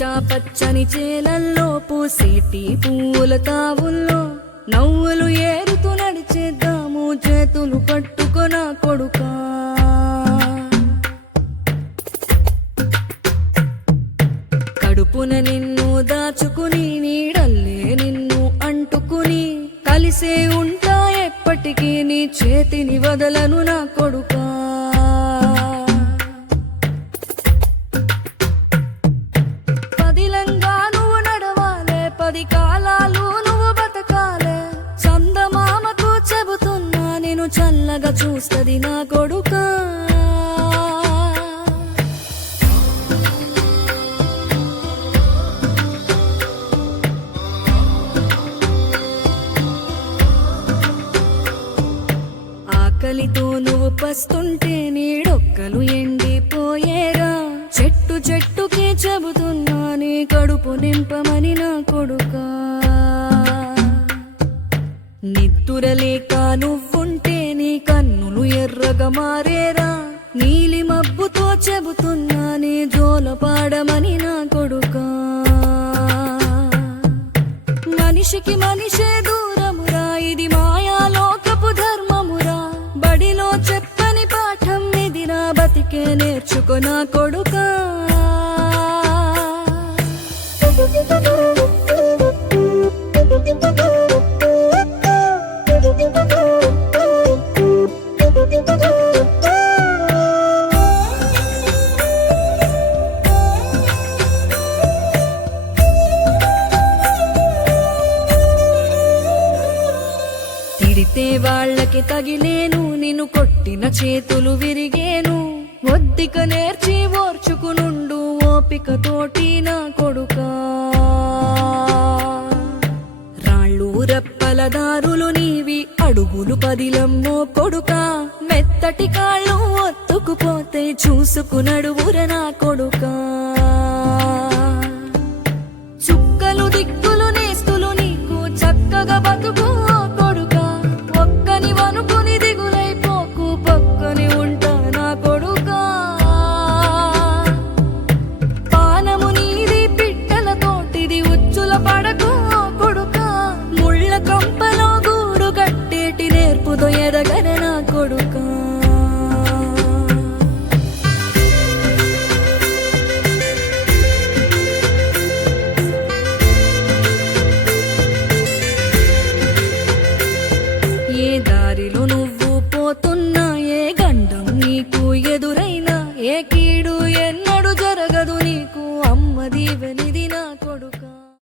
పచ్చా పచ్చని చేలల్లో పూసేటి పూల తావుల్లో నవ్వులు ఏరుతూ నడిచేద్దాము చేతులు పట్టుకొన కొడుకా. కడుపున నిన్ను దాచుకుని నీడల్లే నిన్ను అంటుకుని కలిసే ఉంటా ఎప్పటికీ నీ చేతిని వదలను నా కొడుకా. పదిలంగా నువ్వు నడవాలే, 10 కాలాలు నువ్వు బతకాలే. చందమామకు చెబుతున్నా నేను చల్లగా చూస్తది నా కొడుకా. ఆకలితో నువ్వు పస్తుంటే నీడొక్కలు ఎండిపోయేరా. చెట్టు చెట్టుకే చెబుతున్నా నీ కడుపు నింపమని నా కొడుకా. నిద్దురలేక నువ్వుంటే నీ కన్నులు ఎర్రగా మారేరా. నీలి మబ్బుతో చెబుతున్నా నీ జోల పాడమని నా కొడుకా. మనిషికి మనిషే దూరమురా, ఇది మాయాలోకపు ధర్మమురా. బడిలో చెప్పని పాఠం ఇదిరా, బతికే నేర్చుకో నా కొడుకా. తిడితే వాళ్ళకి తగిలేను, నిన్ను కొట్టిన చేతులు విరిగేను. ఒద్దిక నేర్చి ఓర్చుకునుండు ఓపికతోటి నా కొడుకా. రాళ్ళు రప్పల దారులు నీవి, అడుగులు పదిలమ్మో కొడుకా. మెత్తటి కాళ్ళు ఒత్తుకుపోతే చూసుకునడువుర నా కొడుకా. చుక్కలు దిక్కులు నేస్తులు నీకు చక్కగా బతుకు కొడుకా. ఒక్కని వనుకుని దిగులైపోకు, పక్కని ఉంటా నా కొడుకా. పానము నీది పిట్టల తోటిది, ఉచ్చుల పడకు కొడుకా. ముళ్ళ కంపలో గూడు కట్టేటి నేర్పుతో ఎదగన నా కొడుకా. ఏ దారిలో నువ్వు పోతున్నా, ఏ గండం నీకు ఎదురైనా, ఏ కీడు ఎన్నడు జరగదు నీకు. అమ్మ దీవెనిది నా కొడుకు.